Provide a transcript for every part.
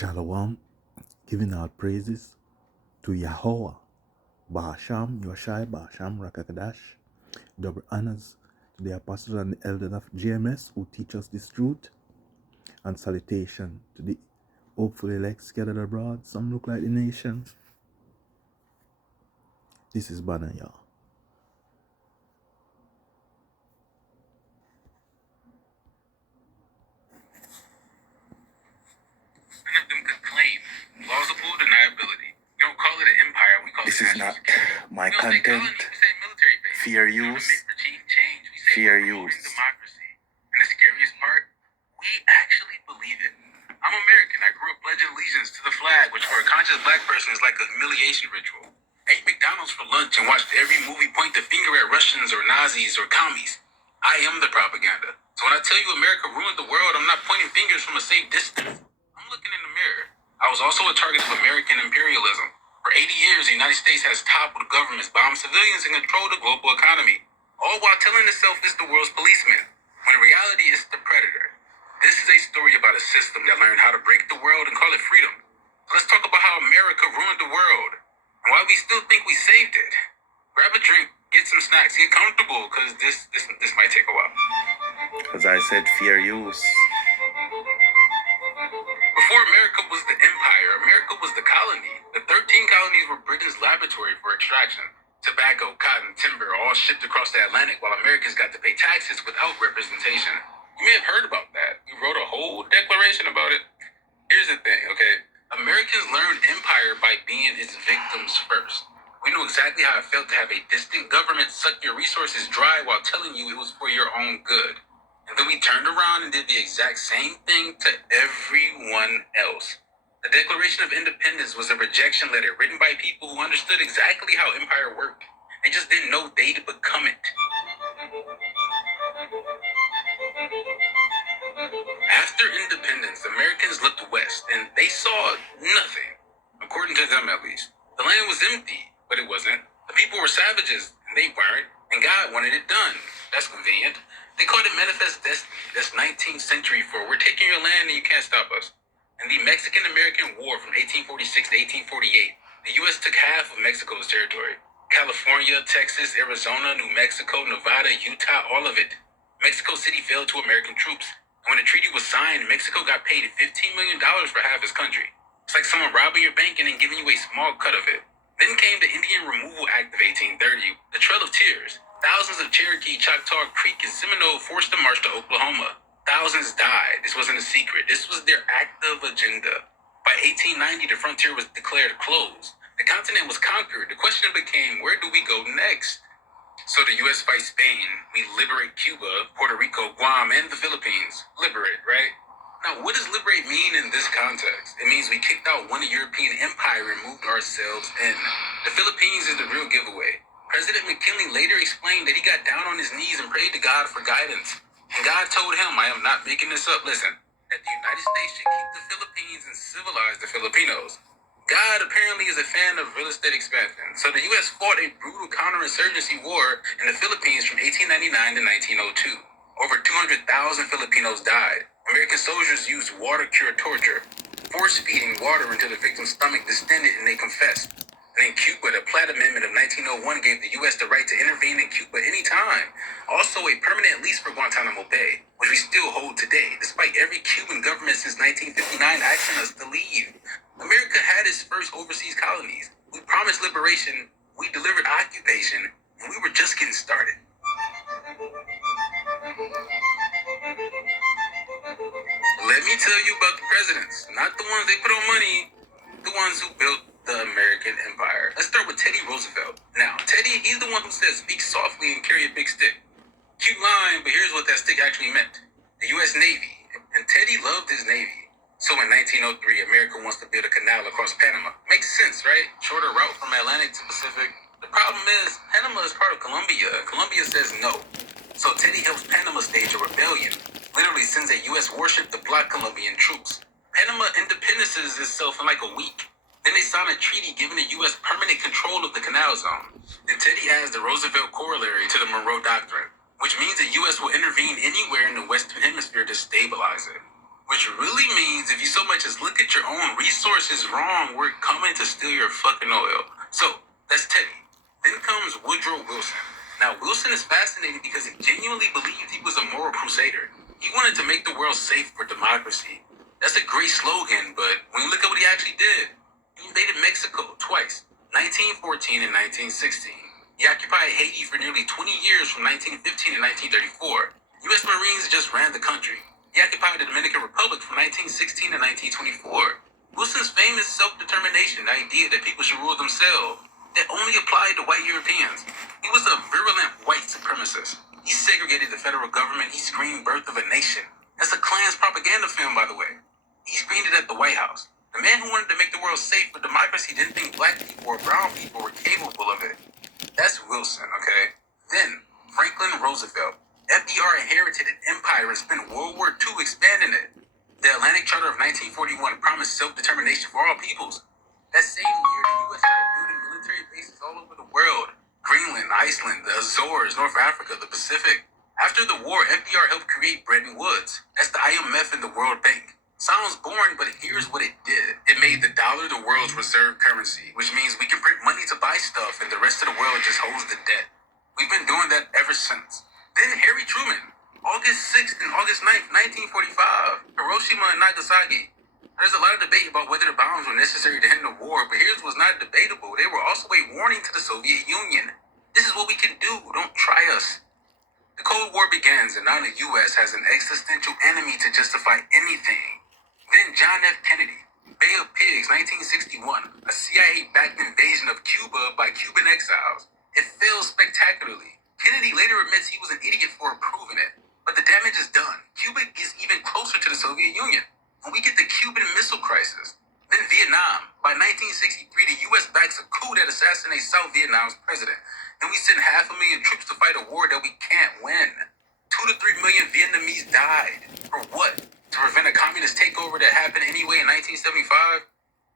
Shalom, giving our praises to Yahweh, Ba'asham, Yoshai, Ba'asham, Rakakadash. Double honors to the apostles and the elders of GMS who teach us this truth. And salutation to the hopefully elect scattered abroad. Some look like the nations. This is Banner, y'all. Plausible deniability. We don't call it an empire. We call This it is not my content. Fair use. Fair use. Democracy. And the scariest part, we actually believe it. I'm American. I grew up pledging allegiance to the flag, which for a conscious black person is like a humiliation ritual. Ate McDonald's for lunch and watched every movie point the finger at Russians or Nazis or commies. I am the propaganda. So when I tell you America ruined the world, I'm not pointing fingers from a safe distance. I'm looking in the mirror. I was also a target of American imperialism. For 80 years, the United States has toppled governments, bombed civilians, and controlled the global economy, all while telling itself it's the world's policeman, when in reality it's the predator. This is a story about a system that learned how to break the world and call it freedom. So let's talk about how America ruined the world, and why we still think we saved it. Grab a drink, get some snacks, get comfortable, because this might take a while. As I said, fair use. Before America was the empire, America was the colony. The 13 colonies were Britain's laboratory for extraction. Tobacco, cotton, timber, all shipped across the Atlantic while Americans got to pay taxes without representation. You may have heard about that. We wrote a whole declaration about it. Here's the thing, okay? Americans learned empire by being its victims first. We knew exactly how it felt to have a distant government suck your resources dry while telling you it was for your own good. And then we turned around and did the exact same thing to everyone else. The Declaration of Independence was a rejection letter written by people who understood exactly how empire worked. They just didn't know they'd become it. After independence, Americans looked west and they saw nothing. According to them, at least. The land was empty, but it wasn't. The people were savages, and they weren't. And God wanted it done. That's convenient. They called it manifest destiny. That's 19th century for we're taking your land and you can't stop us. In the Mexican-American War from 1846 to 1848, the U.S. took half of Mexico's territory. California, Texas, Arizona, New Mexico, Nevada, Utah, all of it. Mexico City fell to American troops. And when the treaty was signed, Mexico got paid $15 million for half his country. It's like someone robbing your bank and then giving you a small cut of it. Then came the Indian Removal Act of 1830, the Trail of Tears. Thousands of Cherokee, Choctaw, Creek, and Seminole forced the march to Oklahoma. Thousands died. This wasn't a secret. This was their active agenda. By 1890, the frontier was declared closed. The continent was conquered. The question became, where do we go next? So the U.S. fights Spain. We liberate Cuba, Puerto Rico, Guam, and the Philippines. Liberate, right? Now, what does liberate mean in this context? It means we kicked out one European empire and moved ourselves in. The Philippines is the real giveaway. President McKinley later explained that he got down on his knees and prayed to God for guidance. And God told him, I am not making this up, listen, that the United States should keep the Philippines and civilize the Filipinos. God apparently is a fan of real estate expansion. So the U.S. fought a brutal counterinsurgency war in the Philippines from 1899 to 1902. Over 200,000 Filipinos died. American soldiers used water-cured torture, force-feeding water into the victim's stomach distended and they confessed. And in Cuba, the Platt Amendment of 1901 gave the U.S. the right to intervene in Cuba anytime. Also, a permanent lease for Guantanamo Bay, which we still hold today, despite every Cuban government since 1959 asking us to leave. America had its first overseas colonies. We promised liberation, we delivered occupation, and we were just getting started. Let me tell you about the presidents, not the ones they put on money, the ones who built the American empire. Let's start with Teddy Roosevelt. Now, Teddy, he's the one who says speak softly and carry a big stick. Cute line, but here's what that stick actually meant. The U.S. Navy. And Teddy loved his Navy. So in 1903, America wants to build a canal across Panama. Makes sense, right? Shorter route from Atlantic to Pacific. The problem is, Panama is part of Colombia. Colombia says no. So Teddy helps Panama stage a rebellion. Literally sends a U.S. warship to block Colombian troops. Panama independences itself in like a week. Then they sign a treaty giving the U.S. permanent control of the canal zone. Then Teddy adds the Roosevelt corollary to the Monroe Doctrine, which means the U.S. will intervene anywhere in the Western Hemisphere to stabilize it. Which really means if you so much as look at your own resources wrong, we're coming to steal your fucking oil. So, that's Teddy. Then comes Woodrow Wilson. Now, Wilson is fascinating because he genuinely believed he was a moral crusader. He wanted to make the world safe for democracy. That's a great slogan, but when you look at what he actually did, he invaded Mexico twice, 1914 and 1916. He occupied Haiti for nearly 20 years from 1915 to 1934. U.S. Marines just ran the country. He occupied the Dominican Republic from 1916 to 1924. Wilson's famous self-determination, the idea that people should rule themselves, that only applied to white Europeans. He was a virulent white supremacist. He segregated the federal government. He screamed "Birth of a Nation." That's a Klan's propaganda film, by the way. He screamed it at the White House. The man who wanted to make the world safe for democracy didn't think black people or brown people were capable of it. That's Wilson, okay? Then, Franklin Roosevelt. FDR inherited an empire and spent World War II expanding it. The Atlantic Charter of 1941 promised self-determination for all peoples. That same year, the U.S. started building military bases all over the world. Greenland, Iceland, the Azores, North Africa, the Pacific. After the war, FDR helped create Bretton Woods. That's the IMF and the World Bank. Sounds boring, but here's what it did. It made the dollar the world's reserve currency, which means we can print money to buy stuff and the rest of the world just holds the debt. We've been doing that ever since. Then Harry Truman, August 6th and August 9th, 1945, Hiroshima and Nagasaki. There's a lot of debate about whether the bombs were necessary to end the war, but here's what's not debatable. They were also a warning to the Soviet Union. This is what we can do. Don't try us. The Cold War begins, and now the U.S. has an existential enemy to justify anything. Then John F. Kennedy, Bay of Pigs, 1961, a CIA-backed invasion of Cuba by Cuban exiles. It fails spectacularly. Kennedy later admits he was an idiot for approving it, but the damage is done. Cuba gets even closer to the Soviet Union, and we get the Cuban Missile Crisis. Then Vietnam. By 1963, the U.S. backs a coup that assassinates South Vietnam's president. Then we send 500,000 troops to fight a war that we can't win. 2 to 3 million Vietnamese died. For what? To prevent a communist takeover that happened anyway in 1975?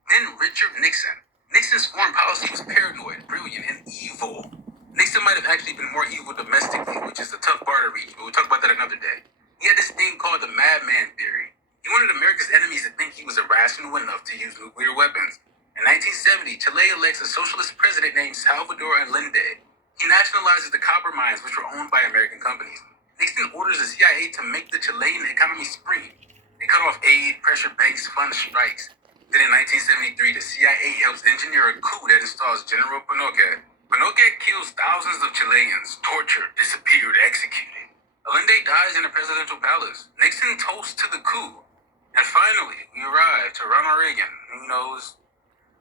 Then Richard Nixon. Nixon's foreign policy was paranoid, brilliant, and evil. Nixon might have actually been more evil domestically, which is a tough bar to reach, but we'll talk about that another day. He had this thing called the madman theory. He wanted America's enemies to think he was irrational enough to use nuclear weapons. In 1970, Chile elects a socialist president named Salvador Allende. He nationalizes the copper mines, which were owned by American companies. Nixon orders the CIA to make the Chilean economy spring. They cut off aid, pressure banks, fund strikes. Then in 1973, the CIA helps engineer a coup that installs General Pinochet. Pinochet kills thousands of Chileans, tortured, disappeared, executed. Allende dies in the presidential palace. Nixon toasts to the coup. And finally, we arrive to Ronald Reagan, who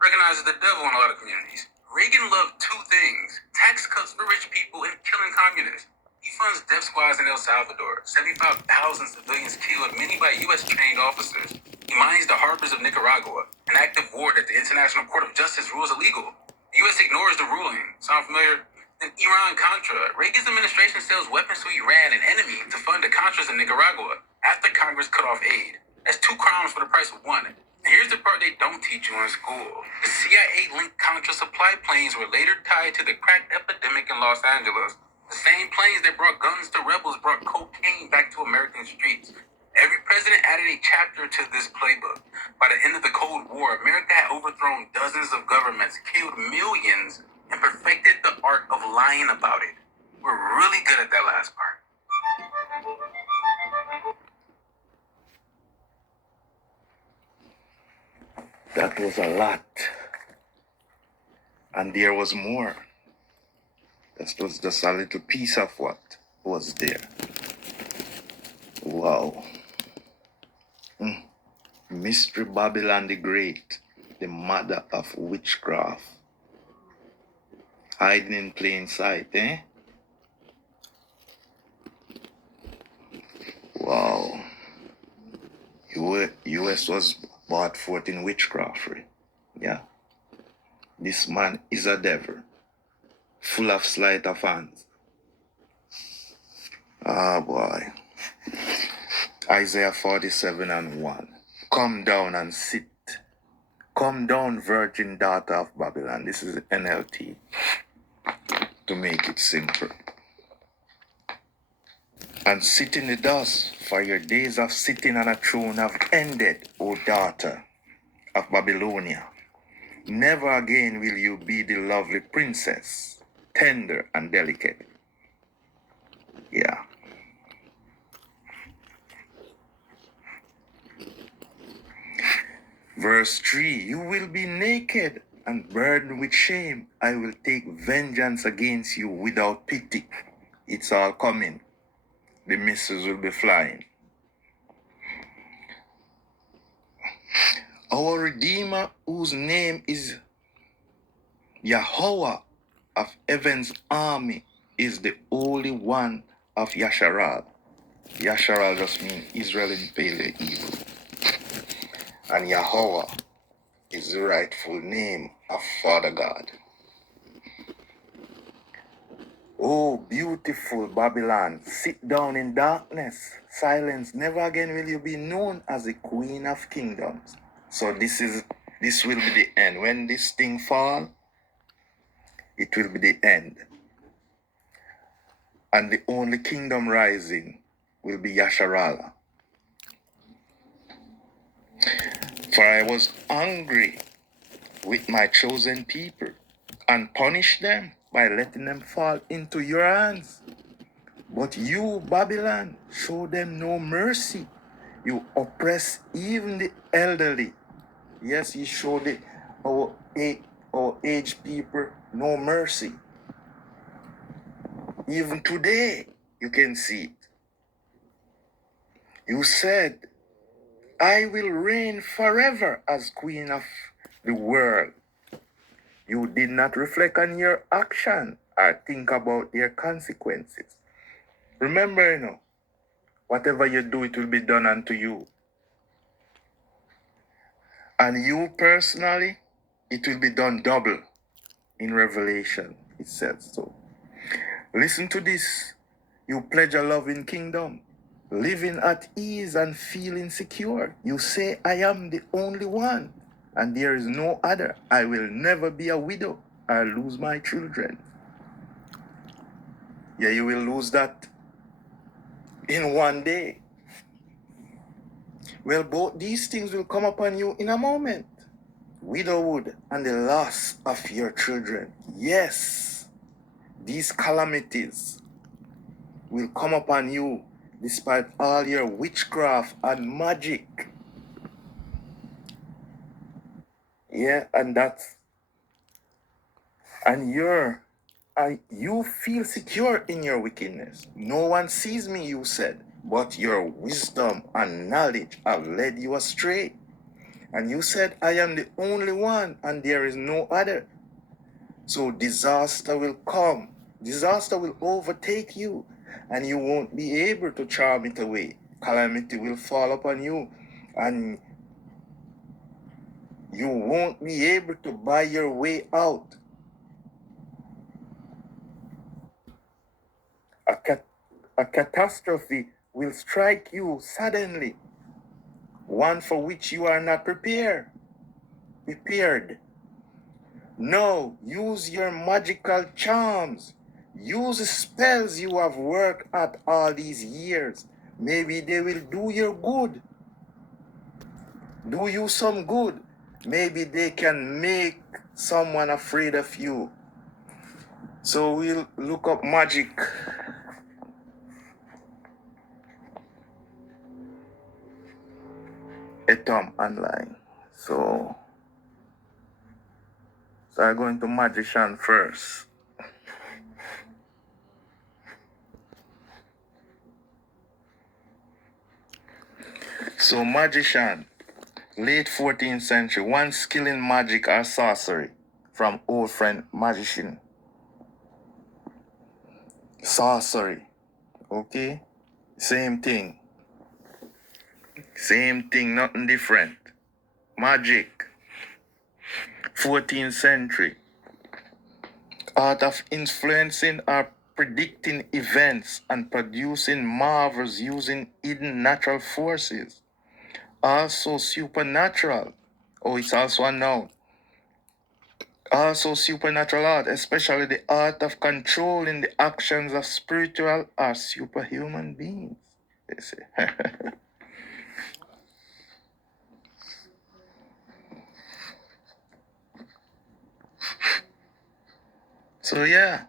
recognizes the devil in a lot of communities. Reagan loved two things: tax cuts for rich people and killing communists. He funds death squads in El Salvador, 75,000 civilians killed, many by U.S.-trained officers. He mines the harbors of Nicaragua, an act of war that the International Court of Justice rules illegal. The U.S. ignores the ruling. Sound familiar? Then Iran-Contra. Reagan's administration sells weapons to Iran, an enemy, to fund the Contras in Nicaragua, after Congress cut off aid. That's 2 crimes for the price of 1. And here's the part they don't teach you in school. The CIA-linked Contra supply planes were later tied to the crack epidemic in Los Angeles. The same planes that brought guns to rebels brought cocaine back to American streets. Every president added a chapter to this playbook. By the end of the Cold War, America had overthrown dozens of governments, killed millions, and perfected the art of lying about it. We're really good at that last part. That was a lot. And there was more. That was just a little piece of what was there. Wow. Mystery Babylon the Great, the mother of witchcraft. Hiding in plain sight, eh? Wow. US was bought forth in witchcraft, right? Yeah. This man is a devil, full of sleight of hands. Ah, boy. Isaiah 47:1. Come down and sit. Come down, virgin daughter of Babylon. This is NLT, to make it simple. And sit in the dust, for your days of sitting on a throne have ended, O daughter. of Babylonia. Never again will you be the lovely princess, tender and delicate. Yeah. Verse 3, you will be naked and burdened with shame. I will take vengeance against you without pity. It's all coming. The missiles will be flying. Our Redeemer, whose name is Yahweh of heaven's army, is the Holy One of Yasharal. Yasharal just means Israel in Paleo Hebrew. And Yahweh is the rightful name of Father God. Oh, beautiful Babylon, sit down in darkness, silence. Never again will you be known as the Queen of Kingdoms. So this will be the end. When this thing fall, it will be the end. And the only kingdom rising will be Yasharala. For I was angry with my chosen people and punished them by letting them fall into your hands. But you, Babylon, show them no mercy. You oppress even the elderly. Yes, you show our aged people no mercy. Even today, you can see it. You said, I will reign forever as queen of the world. You did not reflect on your action or think about their consequences. Remember, whatever you do, it will be done unto you. And you personally, it will be done double. In Revelation, it says so. Listen to this. You pledge a loving kingdom, living at ease and feeling secure. You say, I am the only one, and there is no other. I will never be a widow or lose my children. Yeah, you will lose that in one day. Well, both these things will come upon you in a moment. Widowhood and the loss of your children. Yes, these calamities will come upon you despite all your witchcraft and magic. Yeah, and you feel secure in your wickedness. No one sees me, you said, but your wisdom and knowledge have led you astray. And you said, I am the only one, and there is no other. So disaster will come. Disaster will overtake you, and you won't be able to charm it away. Calamity will fall upon you, and you won't be able to buy your way out. A catastrophe will strike you suddenly, one for which you are not prepared. No, use your magical charms. Use the spells you have worked at all these years. Maybe they will do you good. Do you some good. Maybe they can make someone afraid of you. So we'll look up magic. Etom online. So I'm going to magician first. So magician, late 14th century, one skill in magic or sorcery from old friend magician. Sorcery, okay? Same thing, nothing different. Magic, 14th century, art of influencing or predicting events and producing marvels using hidden natural forces. Also supernatural, it's also a noun. Also supernatural art, especially the art of controlling the actions of spiritual or superhuman beings. They say. So yeah,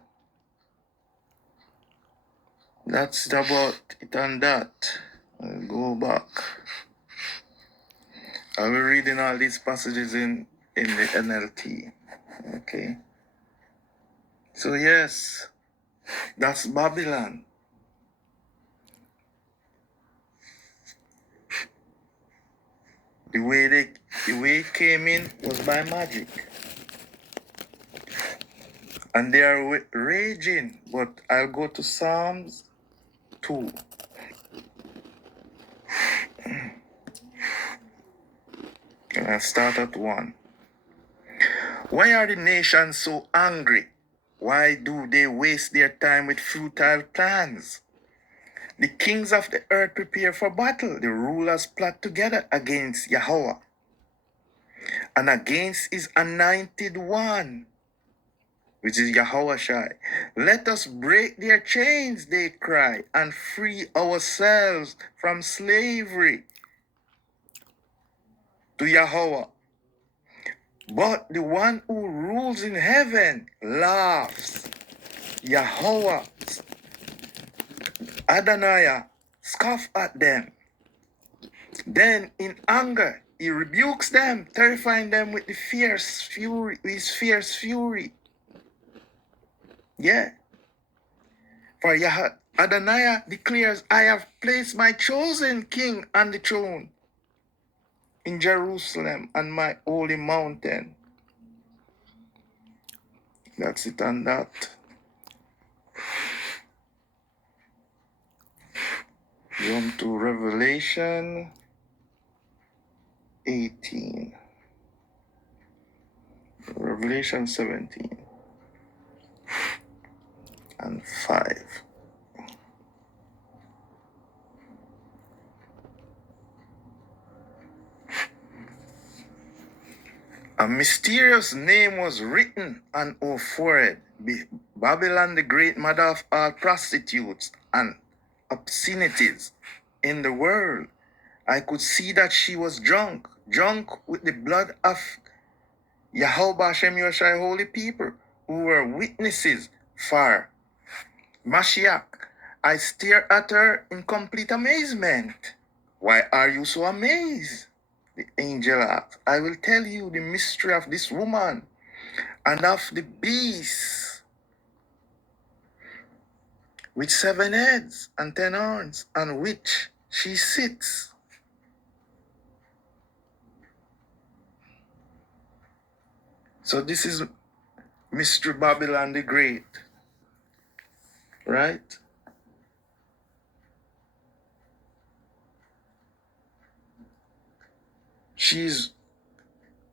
that's about it on that. I'll go back. I'll be reading all these passages in the NLT. Okay. So yes, that's Babylon. The way it came in was by magic. And they are raging. But I'll go to Psalms 2. And I'll start at 1. Why are the nations so angry? Why do they waste their time with futile plans? The kings of the earth prepare for battle. The rulers plot together against Yahweh and against his anointed one, which is Yahushai. Let us break their chains, they cry, and free ourselves from slavery to Yahweh. But the one who rules in heaven laughs. Yahweh, Adonai, scoff at them. Then in anger, he rebukes them, terrifying them with his fierce fury. Yeah. For Adonai declares, I have placed my chosen king on the throne in Jerusalem on my holy mountain. That's it on that. Jump to Revelation 18. Revelation 17 and 5. A mysterious name was written on her forehead, Babylon the great, mother of all prostitutes and obscenities in the world. I could see that she was drunk with the blood of Yahweh Hashem Yoshai holy people, who were witnesses for Mashiach. I stare at her in complete amazement. Why are you so amazed? The angel asked. I will tell you the mystery of this woman and of the beast with 7 heads and 10 horns, on which she sits. So this is Mystery Babylon the Great, right? She's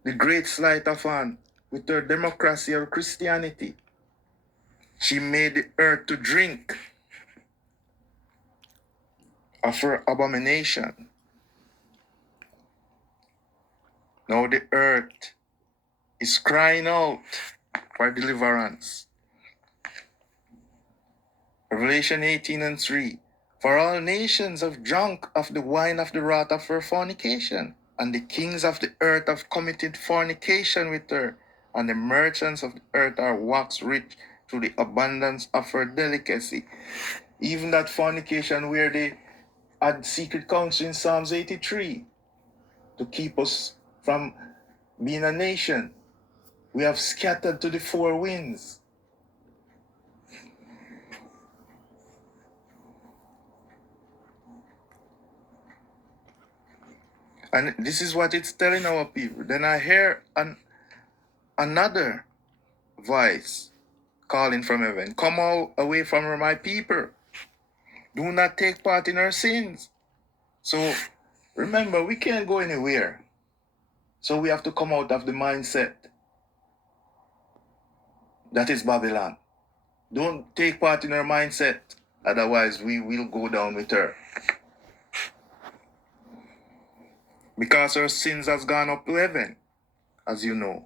the great sleight of hand with her democracy or Christianity. She made the earth to drink of her abomination. Now the earth is crying out for deliverance. Revelation 18 and 3. For all nations have drunk of the wine of the wrath of her fornication, and the kings of the earth have committed fornication with her, and the merchants of the earth are waxed rich through the abundance of her delicacy. Even that fornication where they had secret counsel in Psalms 83 to keep us from being a nation. We have scattered to the 4 winds. And this is what it's telling our people. Then I hear another voice calling from heaven, come away from her, my people. Do not take part in her sins. So remember, we can't go anywhere. So we have to come out of the mindset that is Babylon. Don't take part in her mindset. Otherwise, we will go down with her. Because her sins has gone up to heaven, as you know.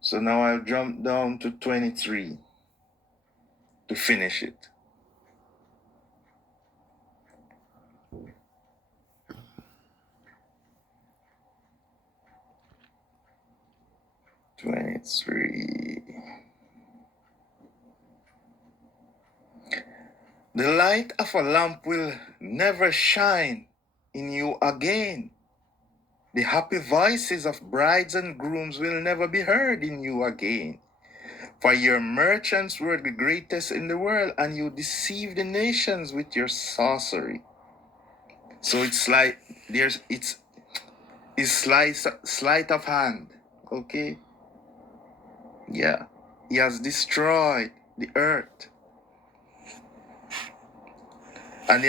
So now I'll jump down to 23 to finish it. 23. The light of a lamp will never shine in you again. The happy voices of brides and grooms will never be heard in you again. For your merchants were the greatest in the world, and you deceived the nations with your sorcery. So it's like it's sleight of hand. Okay? Yeah. He has destroyed the earth. And he